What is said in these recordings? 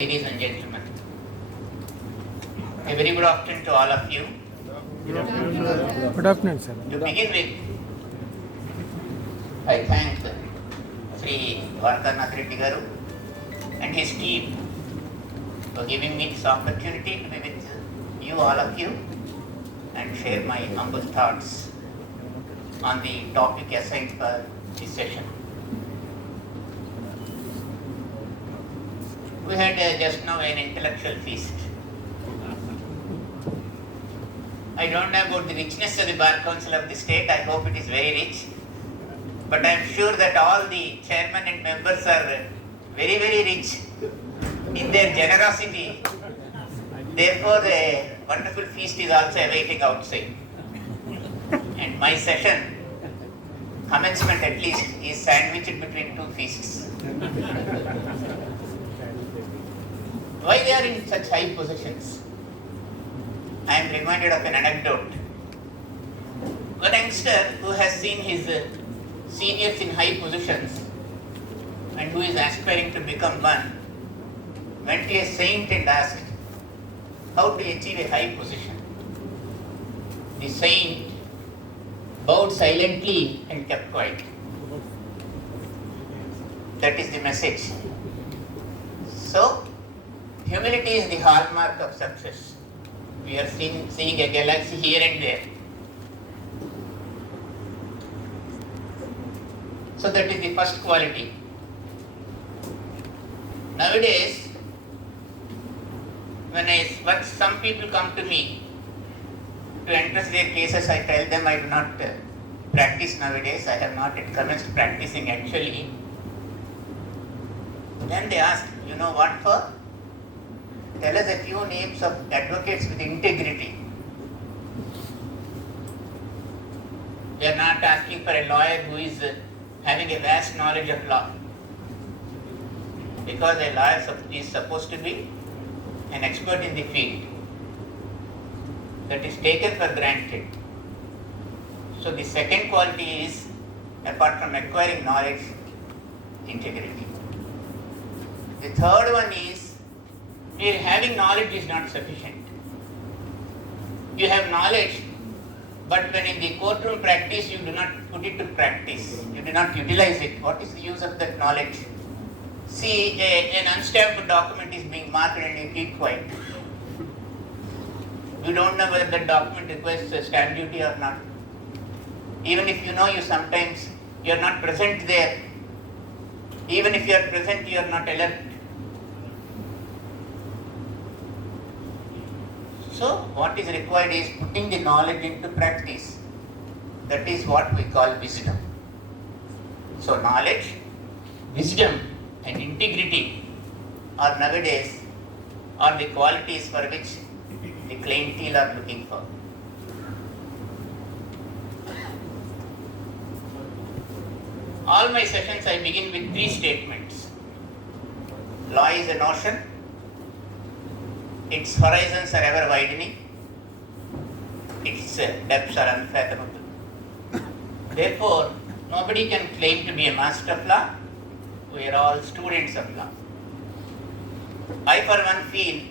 Ladies and gentlemen, a very good afternoon to all of you. Good afternoon, sir. To begin with, I thank Sri Vartanath Reddy Garu and his team for giving me this opportunity to be with you, all of you, and share my humble thoughts on the topic assigned for this session. We had just now an intellectual feast. I don't know about the richness of the Bar Council of the state. I hope it is very rich. But I am sure that all the chairmen and members are very, very rich in their generosity. Therefore, a wonderful feast is also awaiting outside. And my session, commencement at least, is sandwiched between two feasts. Why they are in such high positions? I am reminded of an anecdote. One youngster who has seen his seniors in high positions and who is aspiring to become one went to a saint and asked how to achieve a high position. The saint bowed silently and kept quiet. That is the message. So, humility is the hallmark of success. We are seeing a galaxy here and there. So that is the first quality. Nowadays, when some people come to me to entrust their cases, I tell them I do not practice nowadays. I have not yet commenced practicing actually. Then they ask, you know what for? Tell us a few names of advocates with integrity. We are not asking for a lawyer who is having a vast knowledge of law. Because a lawyer is supposed to be an expert in the field. That is taken for granted. So the second quality is, apart from acquiring knowledge, integrity. The third one is, having knowledge is not sufficient. You have knowledge, but when in the courtroom practice, you do not put it to practice. You do not utilize it. What is the use of that knowledge? See, an unstamped document is being marked and you keep quiet. You don't know whether that document requires stamp duty or not. Even if you know, you are not present there. Even if you are present, you are not alert. So, what is required is putting the knowledge into practice. That is what we call wisdom. So, knowledge, wisdom and integrity are nowadays the qualities for which the clientele are looking for. All my sessions I begin with three statements. Law is a notion. Its horizons are ever widening, its depths are unfathomable. Therefore, nobody can claim to be a master of law. We are all students of law. I for one feel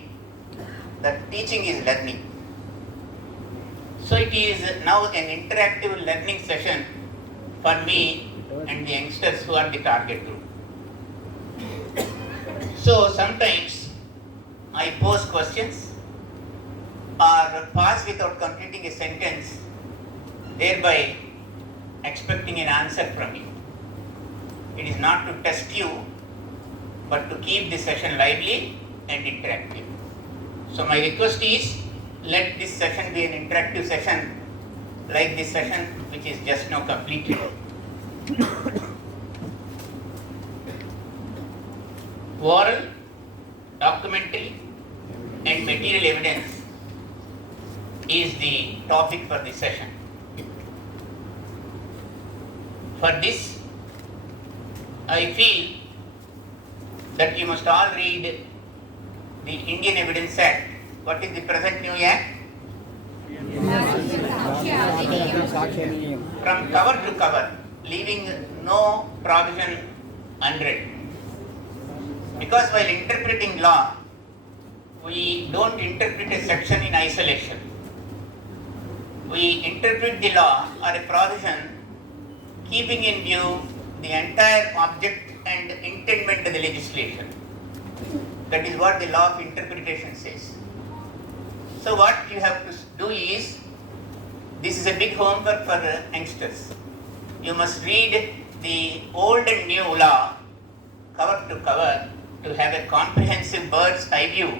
that teaching is learning. So it is now an interactive learning session for me and the youngsters who are the target group. So sometimes I pose questions or pass without completing a sentence, thereby expecting an answer from you. It is not to test you, but to keep the session lively and interactive. So my request is, let this session be an interactive session like this session which is just now completed. Oral, documentary and material evidence is the topic for this session. For this, I feel that you must all read the Indian Evidence Act. What is the present new act? From cover to cover, leaving no provision unread. Because while interpreting law, we don't interpret a section in isolation. We interpret the law or a provision keeping in view the entire object and intendment of the legislation. That is what the law of interpretation says. So what you have to do is, this is a big homework for youngsters. You must read the old and new law cover to cover to have a comprehensive bird's eye view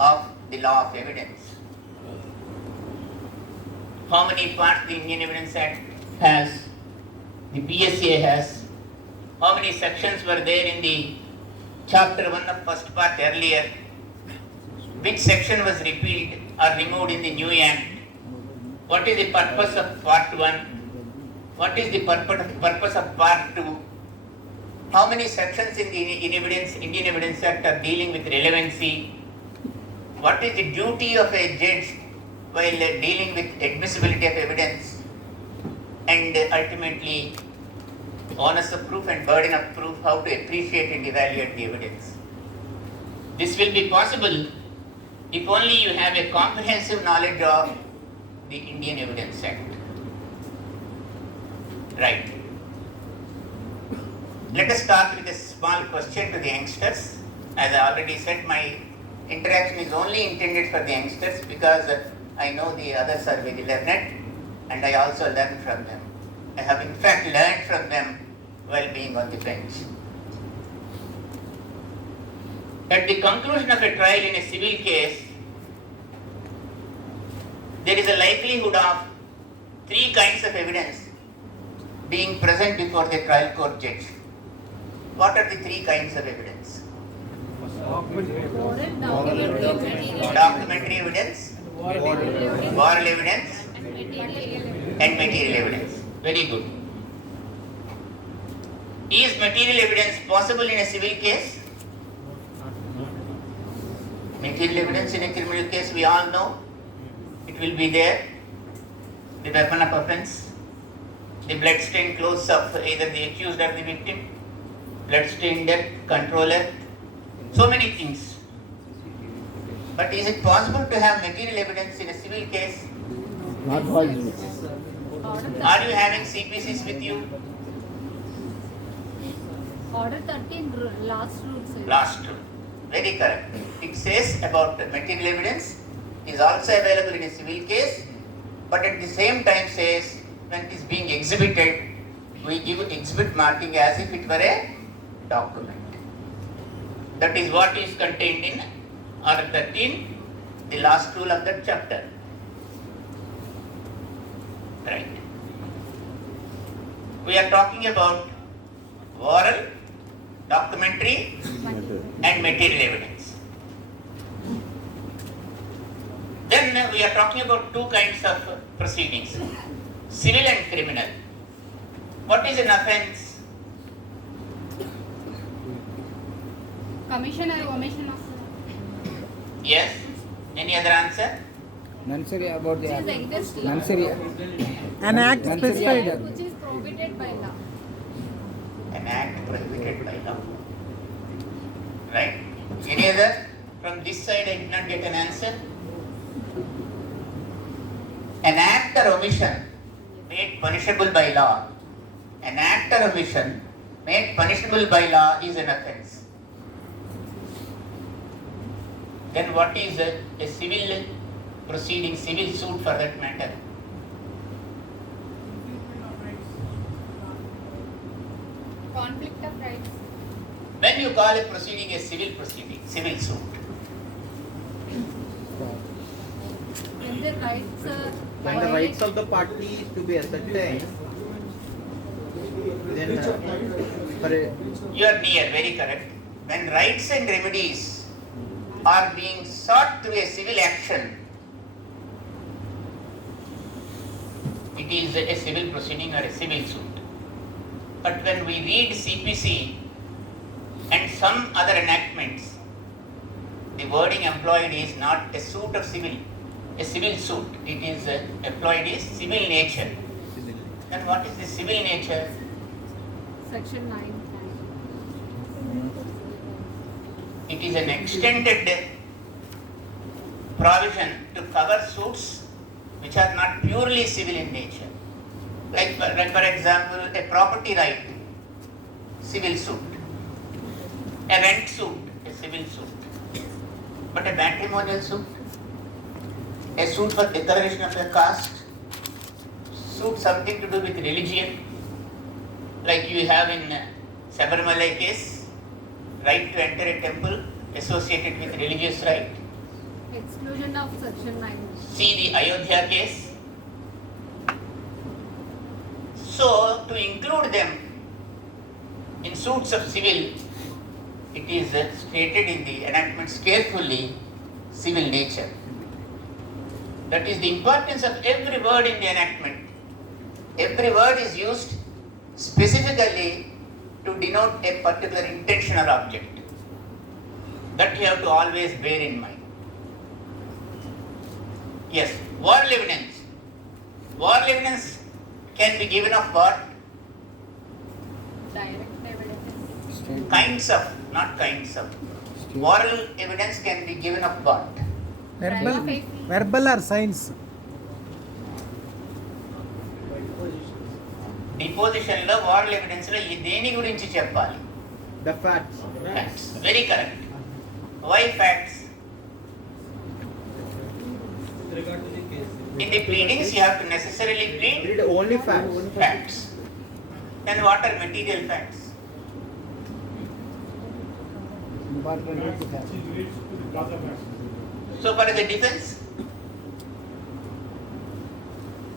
of the law of evidence. How many parts the Indian Evidence Act has, the PSA has, how many sections were there in the chapter 1 of first part earlier, which section was repealed or removed in the new act, what is the purpose of part 1, what is the purpose of part 2, how many sections in the Indian Evidence Act are dealing with relevancy, what is the duty of a judge while dealing with admissibility of evidence, and ultimately onus of proof and burden of proof, how to appreciate and evaluate the evidence. This will be possible if only you have a comprehensive knowledge of the Indian Evidence Act. Right. Let us start with a small question to the youngsters. As I already said, my interaction is only intended for the youngsters because I know the others are very learned and I also learn from them. I have in fact learned from them while being on the bench. At the conclusion of a trial in a civil case, there is a likelihood of 3 kinds of evidence being present before the trial court judge. What are the 3 kinds of evidence? Documentary evidence, oral evidence, and material evidence. Very good. Is material evidence possible in a civil case? Material evidence in a criminal case, we all know it will be there. The weapon of offense, the blood-stained clothes of either the accused or the victim, blood-stained death, controller, so many things. But is it possible to have material evidence in a civil case? Not possible. Are you having CPCs with you? Order 13 last rule says. Last rule. Very correct. It says about material evidence is also available in a civil case, but at the same time says when it is being exhibited, we give exhibit marking as if it were a document. That is what is contained in Order 13, the last rule of that chapter. Right. We are talking about oral, documentary, and material evidence. Then we are talking about 2 kinds of proceedings, civil and criminal. What is an offense? Commission or omission of. Yes. Any other answer? Nursery about the Which is existing. nursery. An act Nursery specified. act. Which is prohibited by law. An act prohibited by law. Right. Any other? From this side I did not get an answer. An act or omission made punishable by law. An act or omission made punishable by law is an offense. Then what is a civil proceeding, civil suit for that matter? Conflict of rights. When you call a proceeding a civil proceeding, civil suit, When the rights When the rights of the party to be ascertained, then for a, you are near, very correct. When rights and remedies are being sought through a civil action, it is a civil proceeding or a civil suit. But when we read CPC and some other enactments, the wording employed is not a suit of civil, a civil suit. It is employed is civil nature. Then what is the civil nature? Section 9. It is an extended provision to cover suits which are not purely civil in nature. Like for example, a property right, civil suit. A rent suit, a civil suit. But a matrimonial suit, a suit for declaration of a caste, suit something to do with religion, like you have in Sabarimala case, right to enter a temple associated with religious right. Exclusion of section 9. See the Ayodhya case. So, to include them in suits of civil, it is stated in the enactments carefully, civil nature. That is the importance of every word in the enactment. Every word is used specifically to denote a particular intention or object. That you have to always bear in mind. Yes, oral evidence. Oral evidence can be given of what? Direct evidence. Kinds of, not kinds of. Oral evidence can be given of what? Verbal or signs? Deposition lo oral evidence lo deni gurinchi cheppali? The facts. Facts. Very correct. Why facts? In the pleadings you have to necessarily plead Read only facts. facts. Then what are material facts? Important is the fact. So for the defense,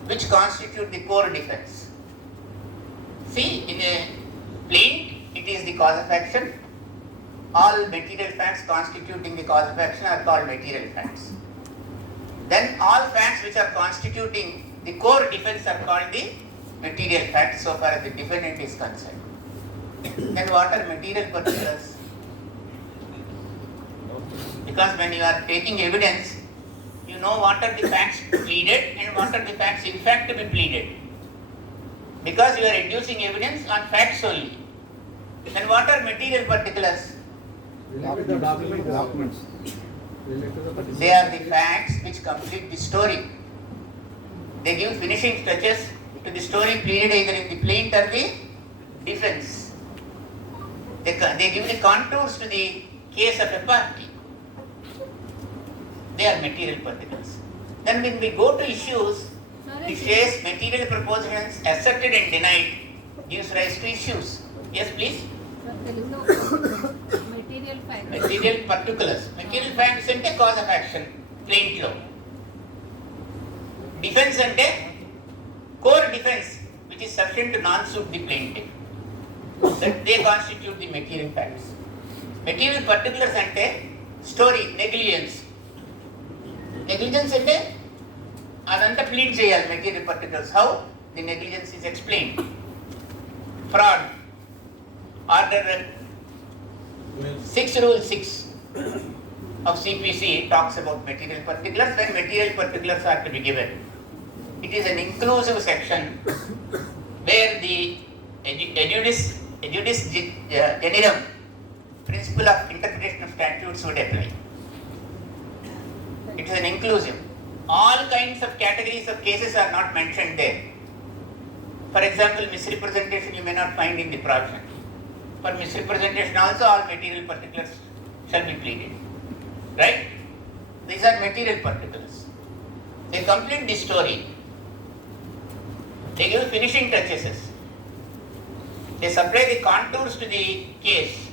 which constitute the core defense. See, in a plaint, it is the cause of action. All material facts constituting the cause of action are called material facts. Then all facts which are constituting the core defense are called the material facts so far as the defendant is concerned. Then what are material particulars? Because when you are taking evidence, you know what are the facts pleaded and what are the facts in fact to be pleaded. Because you are inducing evidence on facts only. Then what are material particulars? Documents. They are the facts which complete the story. They give finishing touches to the story pleaded either in the plaint or the defense. They give the contours to the case of a party. They are material particulars. Then when we go to issues, it says material propositions asserted and denied gives rise to issues. Yes, please. Material facts. Material particulars. Material facts ante cause of action, plaint law. Defense ante core defense, which is sufficient to non-suit the plaintiff. That they constitute the material facts. Material particulars ante story, negligence. Negligence ante adanta plead cheyali material particulars. How? The negligence is explained. Fraud. Order 6 Rule 6 of CPC talks about material particulars when material particulars are to be given. It is an inclusive section where the edulis generum principle of interpretation of statutes would apply. It is an inclusive. All kinds of categories of cases are not mentioned there. For example, misrepresentation you may not find in the provision. For misrepresentation also all material particulars shall be pleaded. Right? These are material particulars. They complete the story. They give finishing touches. They supply the contours to the case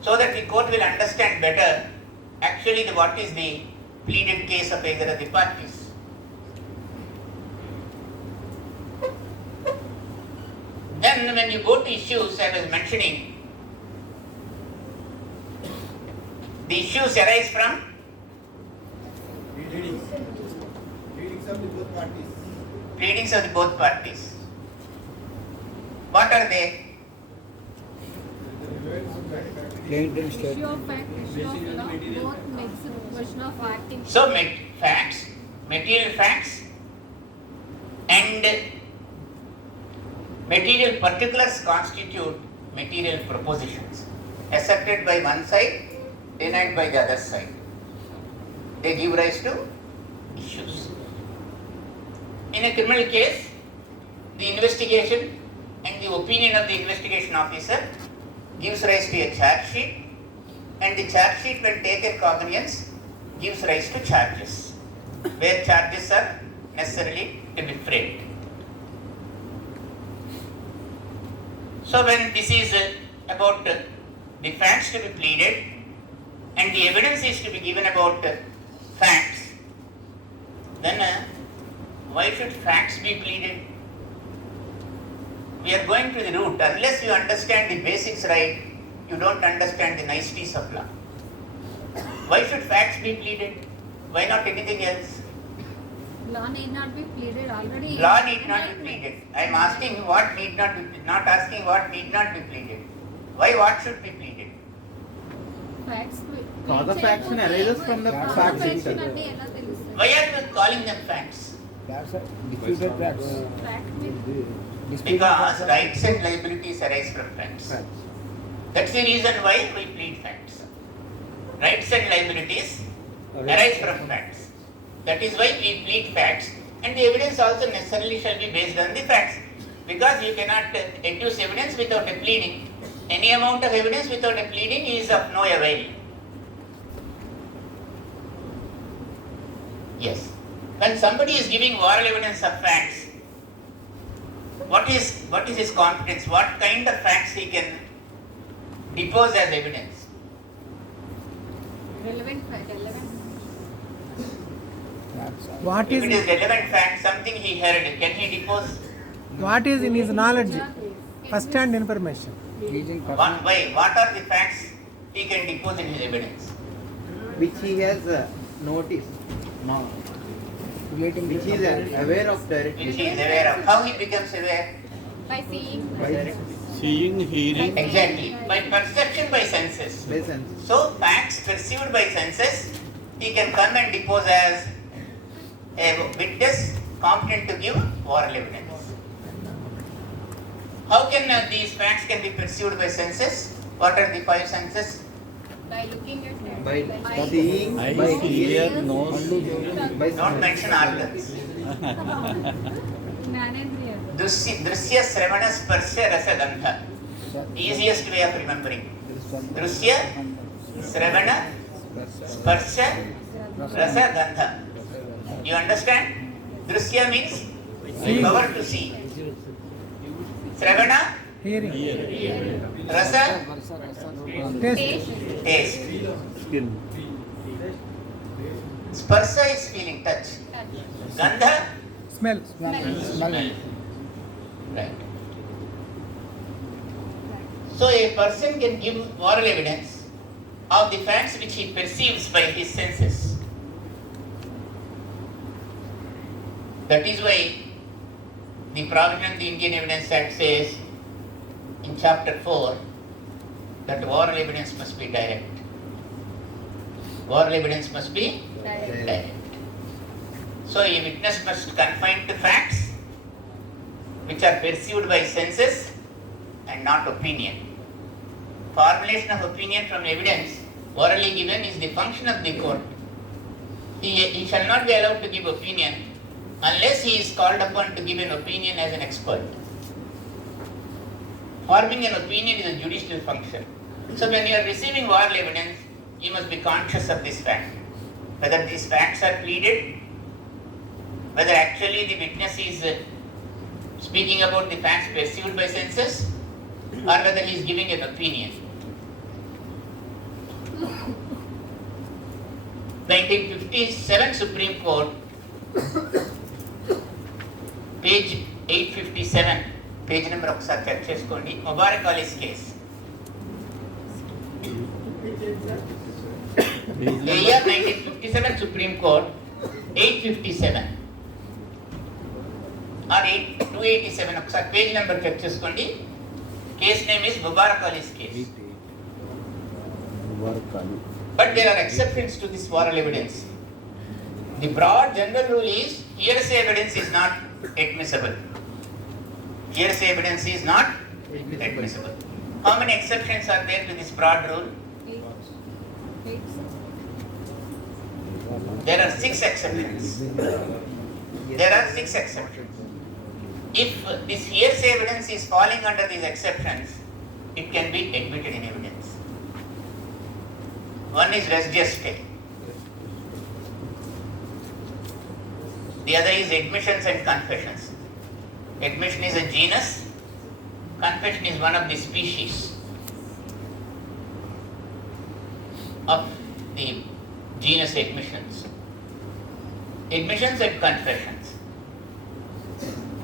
so that the court will understand better actually what is the pleaded case of either of the parties. Then when you go to issues, I was mentioning, the issues arise from pleadings of the both parties. What are they? Plaint and Issue statement. of fact, issue of law, both makes a question of fact in So facts, material facts and material particulars constitute material propositions, accepted by one side, denied by the other side. they give rise to issues. In a criminal case, the investigation and the opinion of the investigation officer gives rise to a charge sheet, and the charge sheet, when taken cognizance, gives rise to charges, where charges are necessarily to be framed. So when this is about the facts to be pleaded and the evidence is to be given about facts, then why should facts be pleaded? We are going to the root. Unless you understand the basics right, you don't understand the niceties of law. Why should facts be pleaded? Why not anything else? Law need not be pleaded already. Law need not be pleaded. I am asking what need not be, not asking what need not be pleaded. Why what should be pleaded? Facts. Cause of action arises from the facts itself. Why are you calling them facts? That's a disputed facts. Fact with Because rights and liabilities arise from facts. That's the reason why we plead facts. Rights and liabilities arise from facts. That is why we plead facts, and the evidence also necessarily shall be based on the facts. Because you cannot adduce evidence without a pleading. Any amount of evidence without a pleading is of no avail. Yes. When somebody is giving oral evidence of facts, what is his confidence? What kind of facts he can depose as evidence? relevant fact. What If it is is relevant fact, something he heard, can he depose? what is in his knowledge? First hand information. Why? What are the facts he can depose in his evidence? Which he has noticed. No. Relating Which he is aware of directly. Which he is aware of. How he becomes aware? By seeing. By Seeing, hearing, Exactly. By perception by senses. sense. So facts perceived by senses, he can come and depose as a witness competent to give oral evidence. How can these facts can be perceived by senses? What are the five senses? By looking at it. By seeing, eyes, by ear, hearing, nose. by Don't mention organs. Gnanendriya. Drusya, Sravana, Sparsha, Rasa, Gandha. Easiest way of remembering. Drusya, Sravana, Sparsha, Rasa, Gandha. You understand? Drusya means the power to see. Sravana, Hearing. Rasa, Taste. taste. Skin. Sparsha is feeling, touch. Gandha, Smell. smell. Right. So a person can give oral evidence of the facts which he perceives by his senses. That is why the provision of the Indian Evidence Act says in chapter 4 that oral evidence must be direct. Oral evidence must be direct. So a witness must confine to facts which are perceived by senses and not opinion. Formulation of opinion from evidence orally given is the function of the court. He shall not be allowed to give opinion unless he is called upon to give an opinion as an expert. Forming an opinion is a judicial function. So when you are receiving oral evidence, you must be conscious of this fact. Whether these facts are pleaded, whether actually the witness is speaking about the facts perceived by senses, or whether he is giving an opinion. 1957 Supreme Court, page 857, page number ఒకసారి check చేసుకోండి. Mubarak Ali's case. The year 1957 Supreme Court, 857 or 287, ఒకసారి page number check చేసుకోండి. Case name is Mubarak Ali's case. But there are exceptions to this oral evidence. The broad general rule is hearsay evidence is not admissible. Hearsay evidence is not admissible. How many exceptions are there to this broad rule? There are 6 exceptions. There are 6 exceptions. If this hearsay evidence is falling under these exceptions, it can be admitted in evidence. One is res geste. The other is admissions and confessions. Admission is a genus, confession is one of the species of the genus admissions. Admissions and confessions.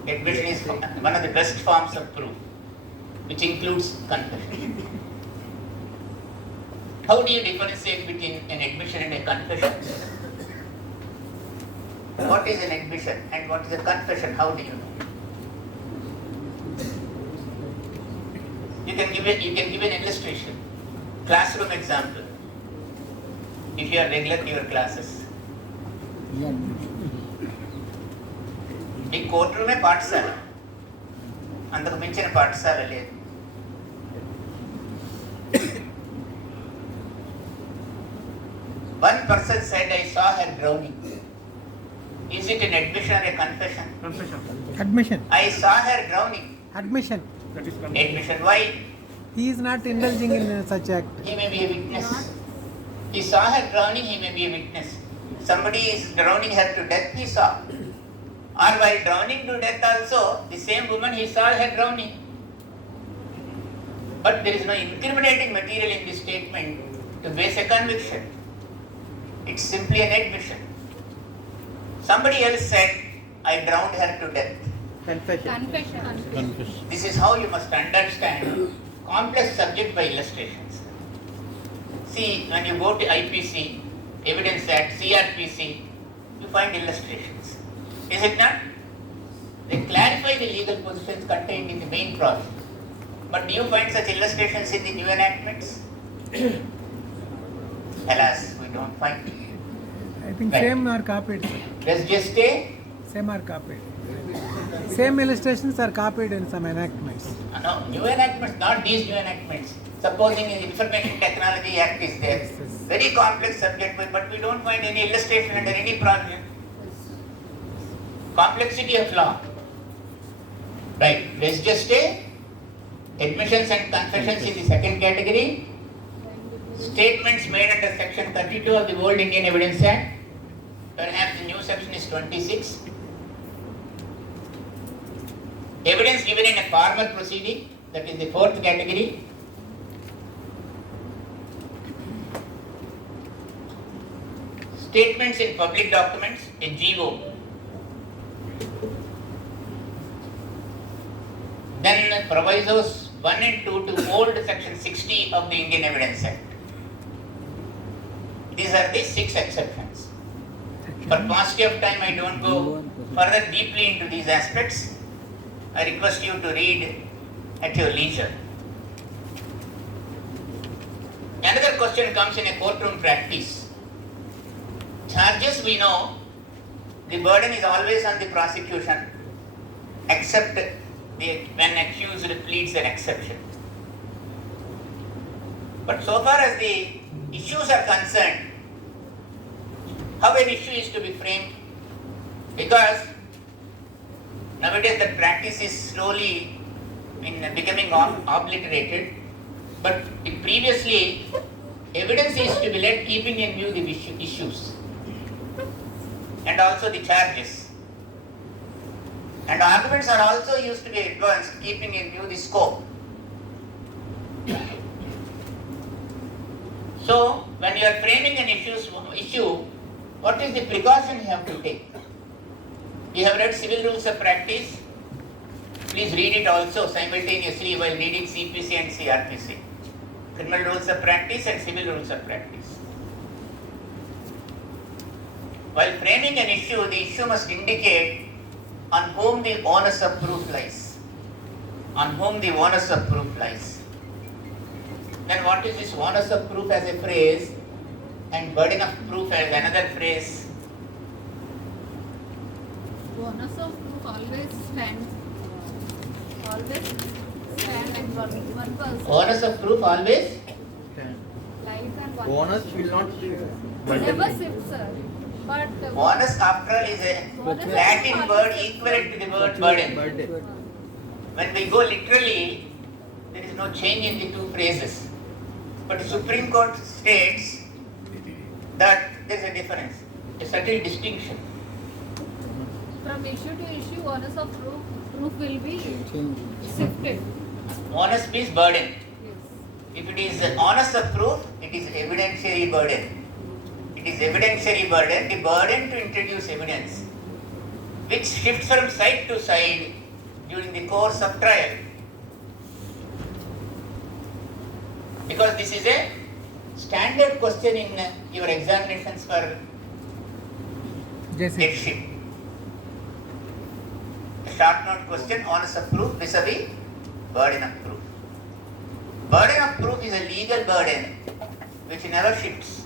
Admission is one of the best forms of proof, which includes confession. How do you differentiate between an admission and a confession? What is an admission and what is a confession? How do you know? You can give an illustration, classroom example. If you are regular to your classes, ఈ court రూమే పాఠశాల, అంతకు మించిన పాఠశాల లేదు. One person said, I saw her drowning. Is it an admission or a confession? Admission. I saw her drowning. Admission. Admission. Why? He is not indulging in such act. He may be a witness. He saw her drowning, he may be a witness. Somebody is drowning her to death, he saw. Or while drowning to death also, the same woman, he saw her drowning. But there is no incriminating material in this statement to base a conviction. It's simply an admission. Somebody else said, I drowned her to death. Confession. Confession. This is how you must understand complex subject by illustrations. See, when you go to IPC, Evidence Act, CRPC, you find illustrations. Is it not? They clarify the legal positions contained in the main process. But do you find such illustrations in the new enactments? Alas, we don't find it. I think Right. same are copied. Res geste, Same are copied. Same illustrations are copied in some enactments. no, new enactments, not these new enactments. Supposing the Information Technology Act is there, Yes. very complex subject, but we don't find any illustration under any provision. Complexity of law. Right, res geste, admissions and confessions in the second category, statements made under section 32 of the old Indian Evidence Act, perhaps the new section is 26. Evidence given in a formal proceeding, that is the fourth category. Statements in public documents, a GO. Then provisos 1 and 2 to old section 60 of the Indian Evidence Act. These are the 6 exceptions. For paucity of time, I don't go further deeply into these aspects. I request you to read at your leisure. Another question comes in a courtroom practice. Charges, we know, the burden is always on the prosecution, except when accused pleads an exception. But so far as the issues are concerned, how an issue is to be framed? Because nowadays that practice is slowly becoming obliterated, but previously evidence is to be led keeping in view the issues and also the charges. And arguments are also used to be advanced keeping in view the scope. So when you are framing an issue, what is the precaution you have to take? We have read civil rules of practice. Please read it also simultaneously while reading CPC and CRPC. Criminal rules of practice and civil rules of practice. While framing an issue, the issue must indicate on whom the onus of proof lies. On whom the onus of proof lies. Then what is this onus of proof as a phrase and burden of proof as another phrase? Onus of proof always stand in one person. Onus of proof always? Lies and one Bonus person. will not Never shift, sir. But Onus, after all, is a Latin word equivalent to the word burden. When we go literally, there is no change in the two phrases. But the Supreme Court states that there is a difference, a subtle distinction. from issue to issue, onus of proof will be shifted. Onus means burden. Yes. If it is onus of proof, it is evidentiary burden. It is evidentiary burden, the burden to introduce evidence, which shifts from side to side during the course of trial. Because this is a standard question in your examinations for Jesse. headship. A short note question, onus of proof vis-a-vis burden of proof. Burden of proof is a legal burden which never shifts.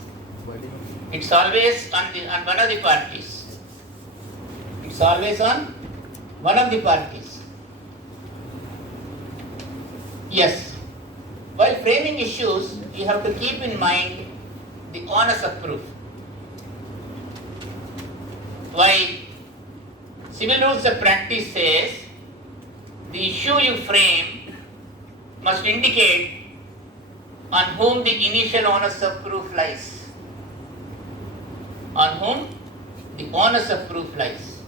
It's always on one of the parties. It's always on one of the parties. Yes. While framing issues, you have to keep in mind the onus of proof. While civil rules of practice says the issue you frame must indicate on whom the initial onus of proof lies. On whom the onus of proof lies.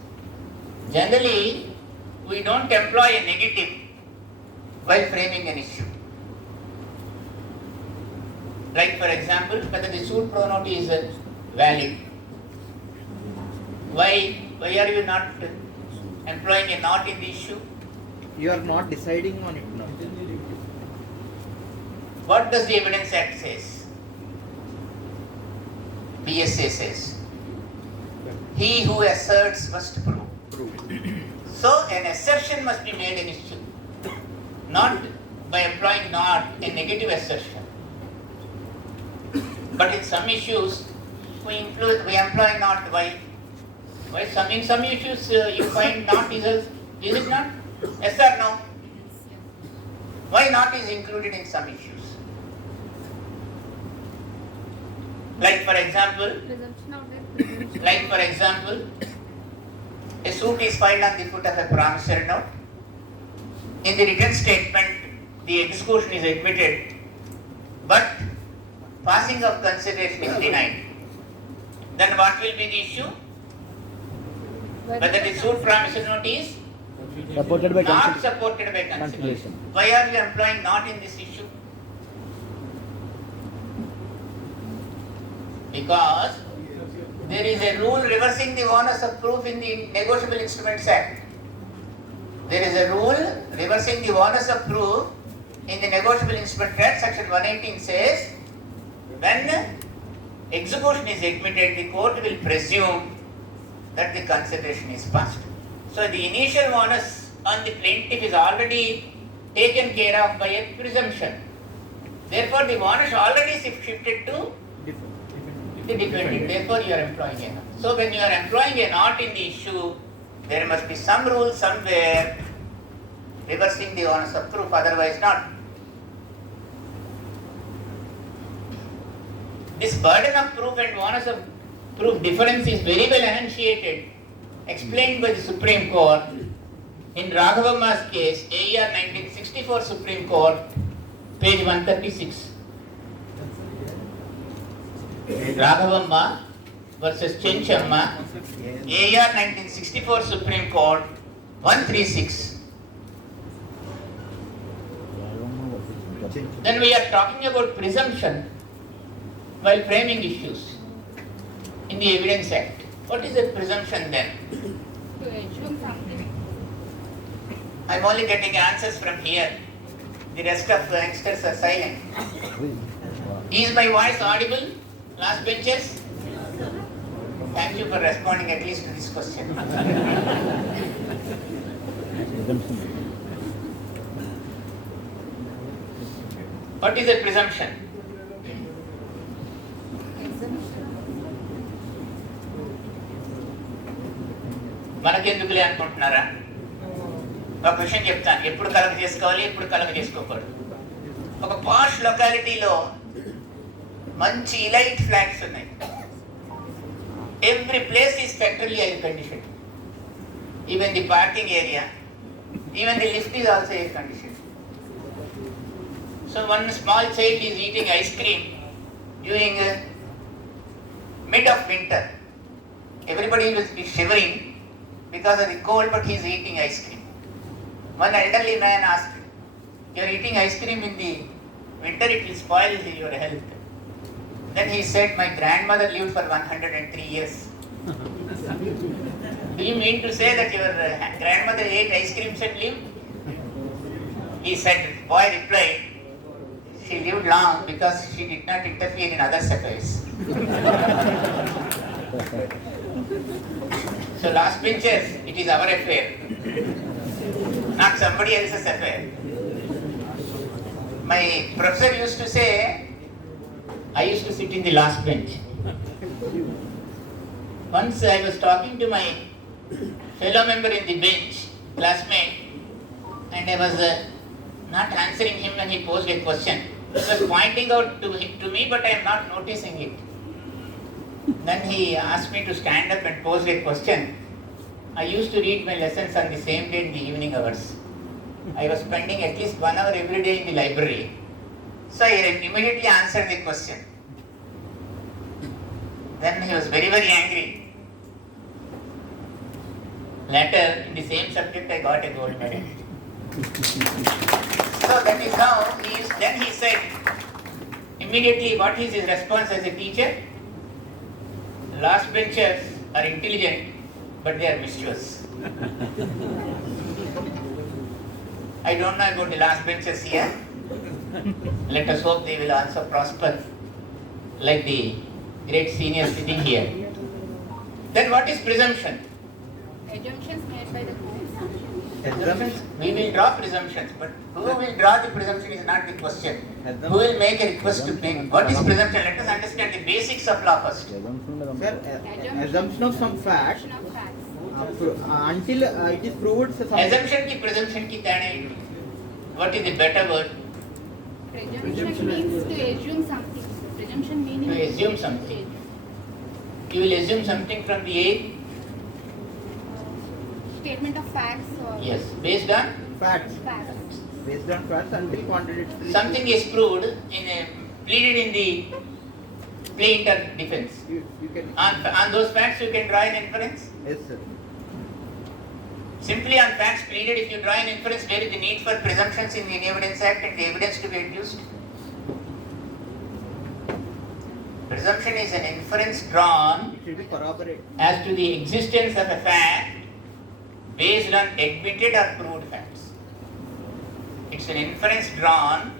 Generally, we don't employ a negative while framing an issue. Like for example, whether the suit pro note is valid. Why are you not employing a not in the issue? You are not deciding on it now. What does the Evidence Act says? BSA says, he who asserts must prove. So an assertion must be made an issue, not by employing not a negative assertion. But in some issues, we employ not. Why? In some issues you find not is it not? Yes or no? Why not is included in some issues? Like for example, Presumption of death. a suit is filed on the foot of a promissory note. In the written statement, the execution is admitted, but passing of consideration is denied. Then what will be the issue? Whether the suit promissory note is Supported by not supported by consideration. Why are you employing not in this issue? Because there is a rule reversing the onus of proof in the Negotiable Instruments Act. There is a rule reversing the onus of proof in the Negotiable Instruments Act. Section 118 says, when execution is admitted, the court will presume that the consideration is passed. So the initial onus on the plaintiff is already taken care of by a presumption. Therefore, the onus already shifted to the defendant. Therefore, you are employing a not. So when you are employing a not in the issue, there must be some rule somewhere reversing the onus of proof, otherwise not. This burden of proof and onus of proof difference is very well enunciated, explained by the Supreme Court in Raghavamma's case, AER 1964 Supreme Court, page 136. Raghavamma versus Chenchamma, AER 1964 Supreme Court, 136. Then we are talking about presumption while framing issues in the Evidence Act. What is a presumption then? To assume something. I am only getting answers from here. The rest of the youngsters are silent. Is my voice audible? Last benches? Thank you for responding at least to this question. What is a presumption? మనకెందుకులే అనుకుంటున్నారా? ఒక విషయం చెప్తాను, ఎప్పుడు కలగ చేసుకోవాలి, ఎప్పుడు కలగ చేసుకోకూడదు. ఒక పాష్ లొకాలిటీలో మంచి ఇలైట్ ఫ్లాట్స్ ఉన్నాయి. Every place is centrally air conditioned. Even the parking area, even the lift is also air conditioned. So one small child is eating ice cream during mid of winter. Everybody will be shivering because of the cold, but he is eating ice cream. One elderly man asked, "You are eating ice cream in the winter, it will spoil your health." Then he said, "My grandmother lived for 103 years. Do you mean to say that your grandmother ate ice creams and lived?" He said, boy replied, "She lived long because she did not interfere in others' affairs." So last benchers, it is our affair, not somebody else's affair. My professor used to say, I used to sit in the last bench. Once I was talking to my fellow member in the bench, classmate, and I was not answering him when he posed a question. He was pointing out to me, but I am not noticing it. Then he asked me to stand up and pose a question. I used to read my lessons on the same day in the evening hours. I was spending at least 1 hour every day in the library. So I immediately answered the question. Then he was very, very angry. Later, in the same subject, I got a gold medal. So that is how he is. Then he said, immediately, what is his response as a teacher? Last benchers are intelligent, but they are mischievous. I don't know about the last benchers here. Let us hope they will also prosper like the great seniors sitting here. Then what is presumption? Assumptions made by the court. Assumptions, we will draw presumptions, but who will draw the presumption is not the question. Who will make a request to make? What is presumption? Let us understand the basics of law first. Sir, assumption of some fact Assumption of facts. until it is proved. Assumption ki presumption ki tane. What is the better word? Presumption means to assume something. Presumption meaning To assume something. You will assume something from the air? Statement of facts or Yes. Based on? Facts. facts. Based on facts until contradictory. Something is proved, pleaded in the plaintiff defense. You can. On those facts you can draw an inference? Yes, sir. Simply on facts pleaded, if you draw an inference, where is the need for presumptions in the Evidence Act and the evidence to be adduced? Presumption is an inference drawn It should be corroborated. as to the existence of a fact based on admitted or proved facts. It's an inference drawn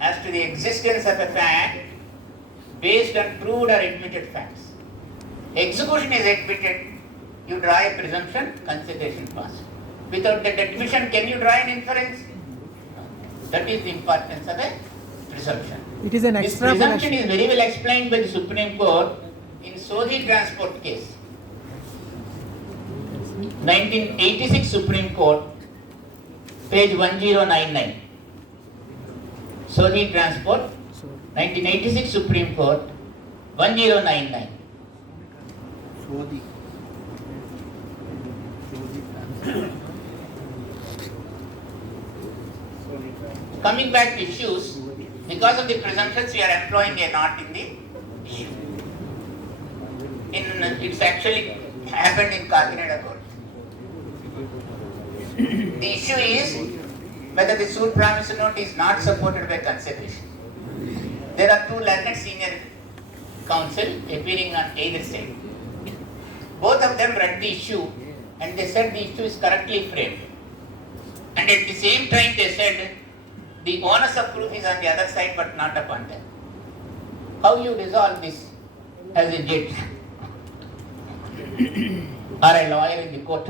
as to the existence of a fact based on proved or admitted facts. Execution is admitted, you draw a presumption, consideration passed. Without that admission, can you draw an inference? That is the importance of a presumption. It is an This presumption extrapolation. is very well explained by the Supreme Court in Sodhi Transport case. 1986 Supreme Court, page 1099. Sodhi Transport, 1986 Supreme Court, 1099. Sodhi. Coming back to issues, because of the presumptions we are employing a not in the issue. It's actually happened in Kakinada Court. The issue is whether the suit promissory note is not supported by consideration. There are two learned senior counsel appearing on either side. Both of them read the issue and they said the issue is correctly framed. And at the same time they said the onus of proof is on the other side but not upon them. How you resolve this as a judge or a lawyer in the court?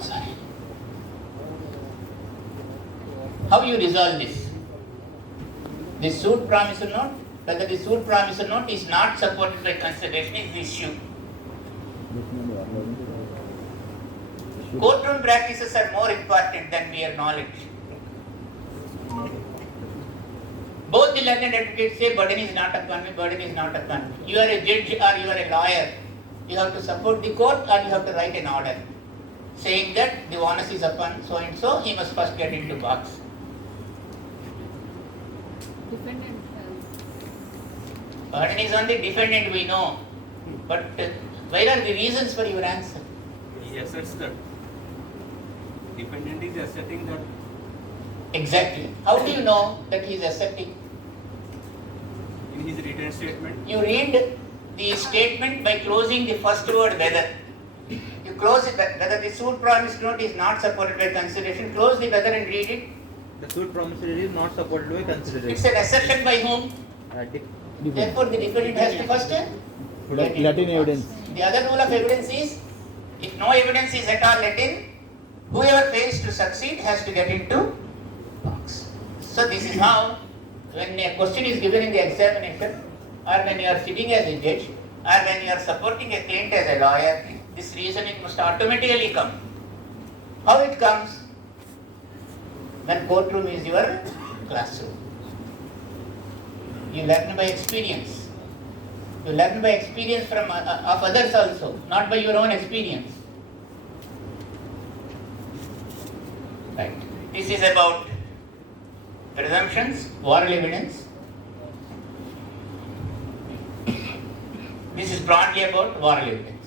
Sorry. How you resolve this? The suit promissory note, whether the suit promissory note is not supported by consideration is the issue. Courtroom practices are more important than mere knowledge. Both the learned advocates say burden is not upon me, burden is not upon me. You are a judge or you are a lawyer. You have to support the court or you have to write an order saying that the onus is upon so and so, he must first get into box. Defendant. Burden is on the defendant, we know. But where are the reasons for your answer? He asserts that. Defendant is asserting that. Exactly. How do you know that he is asserting? In his written statement. You read the statement by closing the first word whether. You close it, whether the suit promised note is not supported by consideration, close the whether and read it. The suit promissory is not supported by consideration. It's an assertion by whom? Therefore, the defendant has to first Let in evidence. The other rule of evidence is, if no evidence is at all let in, whoever fails to succeed has to get into box. So this is how, when a question is given in the examination, or when you are sitting as a judge, or when you are supporting a client as a lawyer, this reasoning must automatically come. How it comes? When courtroom is your classroom. You learn by experience. You learn by experience from of others also, not by your own experience. Right. This is about presumptions, oral evidence. This is broadly about oral evidence.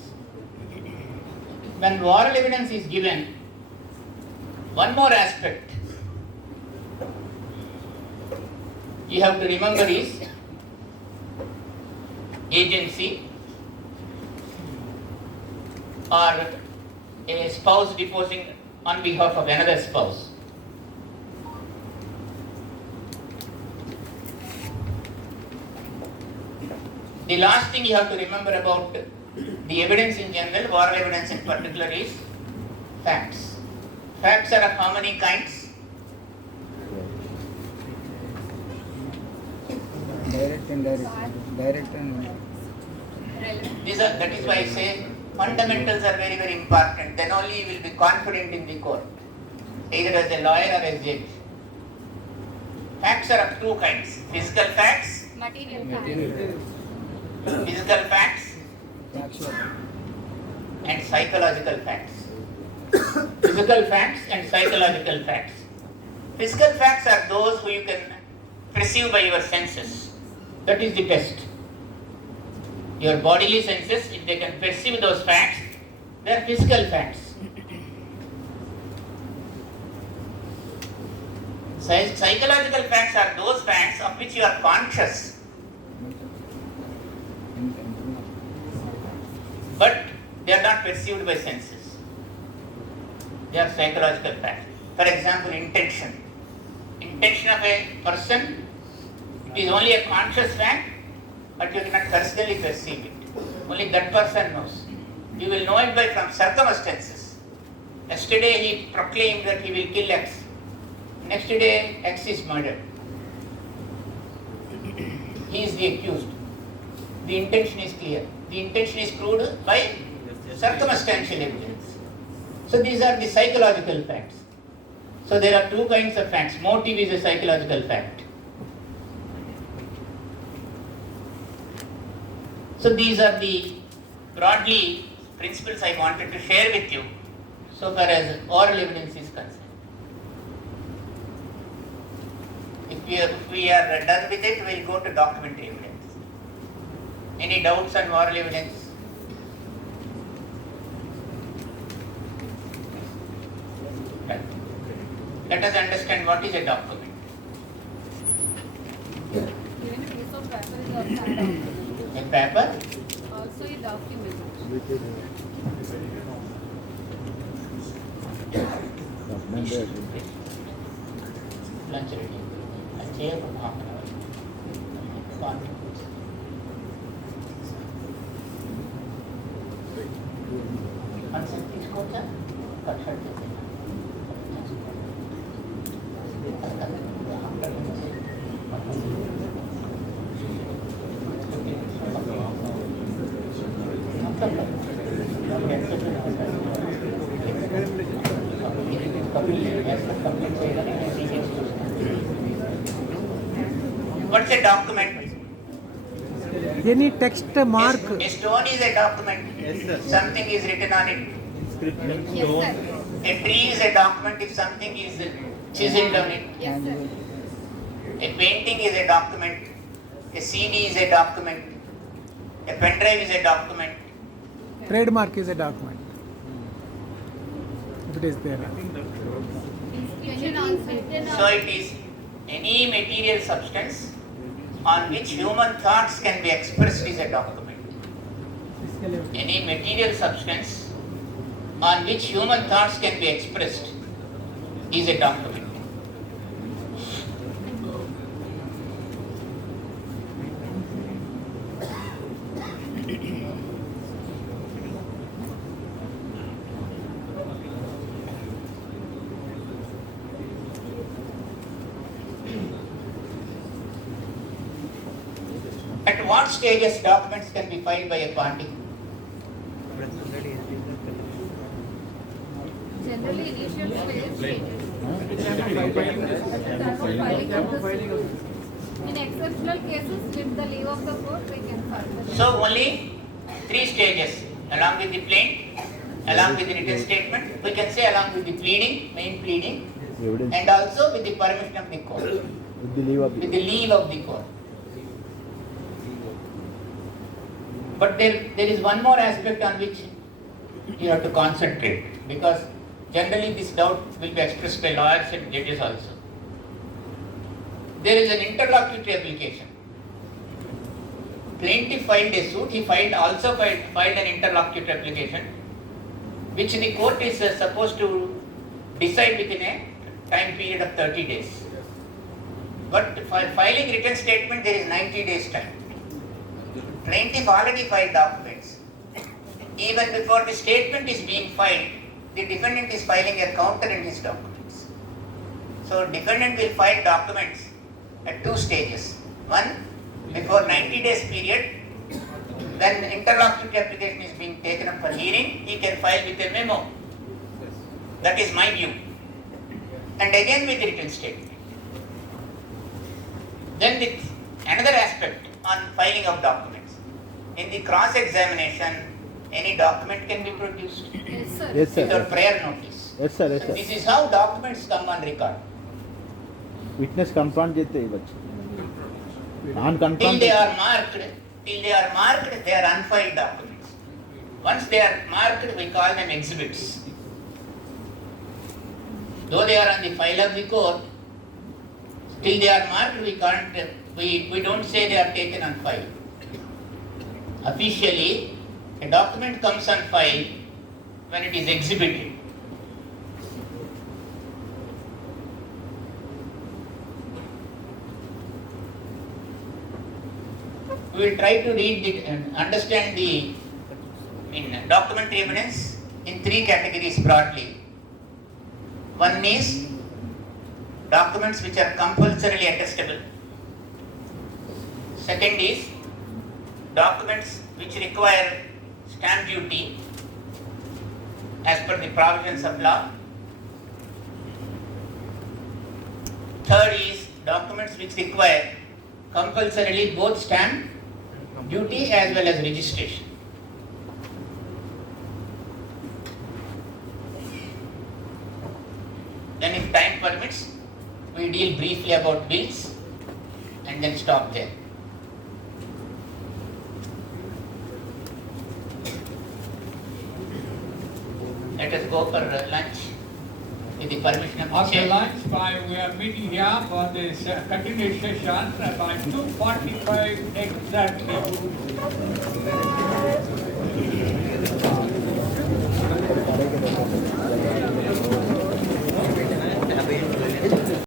When oral evidence is given, one more aspect you have to remember is agency, or a spouse deposing on behalf of another spouse. The last thing you have to remember about the evidence in general, oral evidence in particular, is facts. Facts are of how many kinds? Direct and indirect. Direct and That is why I say fundamentals are very, very important. Then only you will be confident in the court, either as a lawyer or as a judge. Facts are of two kinds: physical facts, Material. physical facts, factual. and psychological facts. Physical facts and psychological facts. Physical facts are those who you can perceive by your senses. That is the test. Your bodily senses, if they can perceive those facts, they are physical facts. Psychological facts are those facts of which you are conscious, but they are not perceived by senses. They are psychological facts. For example, intention. Intention of a person, it is only a conscious fact, but you cannot personally perceive it. Only that person knows. You will know it by from circumstances. Yesterday he proclaimed that he will kill X. Next day X is murdered. He is the accused. The intention is clear. The intention is proved by circumstantial evidence. So these are the psychological facts. So there are two kinds of facts. Motive is a psychological fact. So these are the broadly principles I wanted to share with you so far as oral evidence is concerned. If we are done with it, we will go to documentary evidence. Any doubts on oral evidence? Right. Let us understand what is a document. Even a piece of paper is also a document. A paper? Also a document. Lunch ready. A chair for half an hour. Consent తీసుకోవచ్చా? Consult What's a document? Any text mark. A stone is a document. Yes, sir. Something is written on it. Inscription, Yes, stone. sir. A tree is a document if something is chiseled on it. Yes, sir. A painting is a document. A CD is a document. A pen drive is a document. Trademark is a document. If it is there. Inscription also. So it is any material substance on which human thoughts can be expressed is a document. Any material substance on which human thoughts can be expressed is a document. At what stages documents can be filed by a party? Generally, initial stage. In exceptional cases, with the leave of the court, we can file. So only 3 stages, along with the plaint, along with the written statement, we can say along with the pleading, main pleading, Evidence. and also with the permission of the court, With the leave of with the leave of the court. But there is one more aspect on which you have to concentrate, because generally this doubt will be expressed by lawyers and judges also. There is an interlocutory application. Plaintiff filed a suit, he also filed an interlocutory application, which the court is supposed to decide within a time period of 30 days. But for filing written statement, there is 90 days time. Plaintiff already filed documents. Even before the statement is being filed, the defendant is filing a counter in his documents. So defendant will file documents at 2 stages. One, before 90 days period, when interlocutory application is being taken up for hearing, he can file with a memo. That is my view. And again with written statement. Then with another aspect on filing of documents. In the cross-examination, any document can be produced Yes, sir. Yes, sir. without prior notice. Yes, sir. Yes, sir. This is how documents come on record. Witness confront చేస్తే ఇవ్వచ్చు. Non Till confront. they are marked, they are unfiled documents. Once they are marked, we call them exhibits. Though they are on the file of the court, till they are marked, we don't say they are taken on file. Officially, a document comes on file when it is exhibited. We will try to read understand the documentary evidence in 3 categories broadly. One is documents which are compulsorily attestable. Second is documents which require stamp duty as per the provisions of law. Third is documents which require compulsorily both stamp duty as well as registration. Then if time permits, we deal briefly about bills and then stop there. Let us go for lunch with the permission of the After chair. lunch, we are meeting here for this continued session by 2:45 exactly.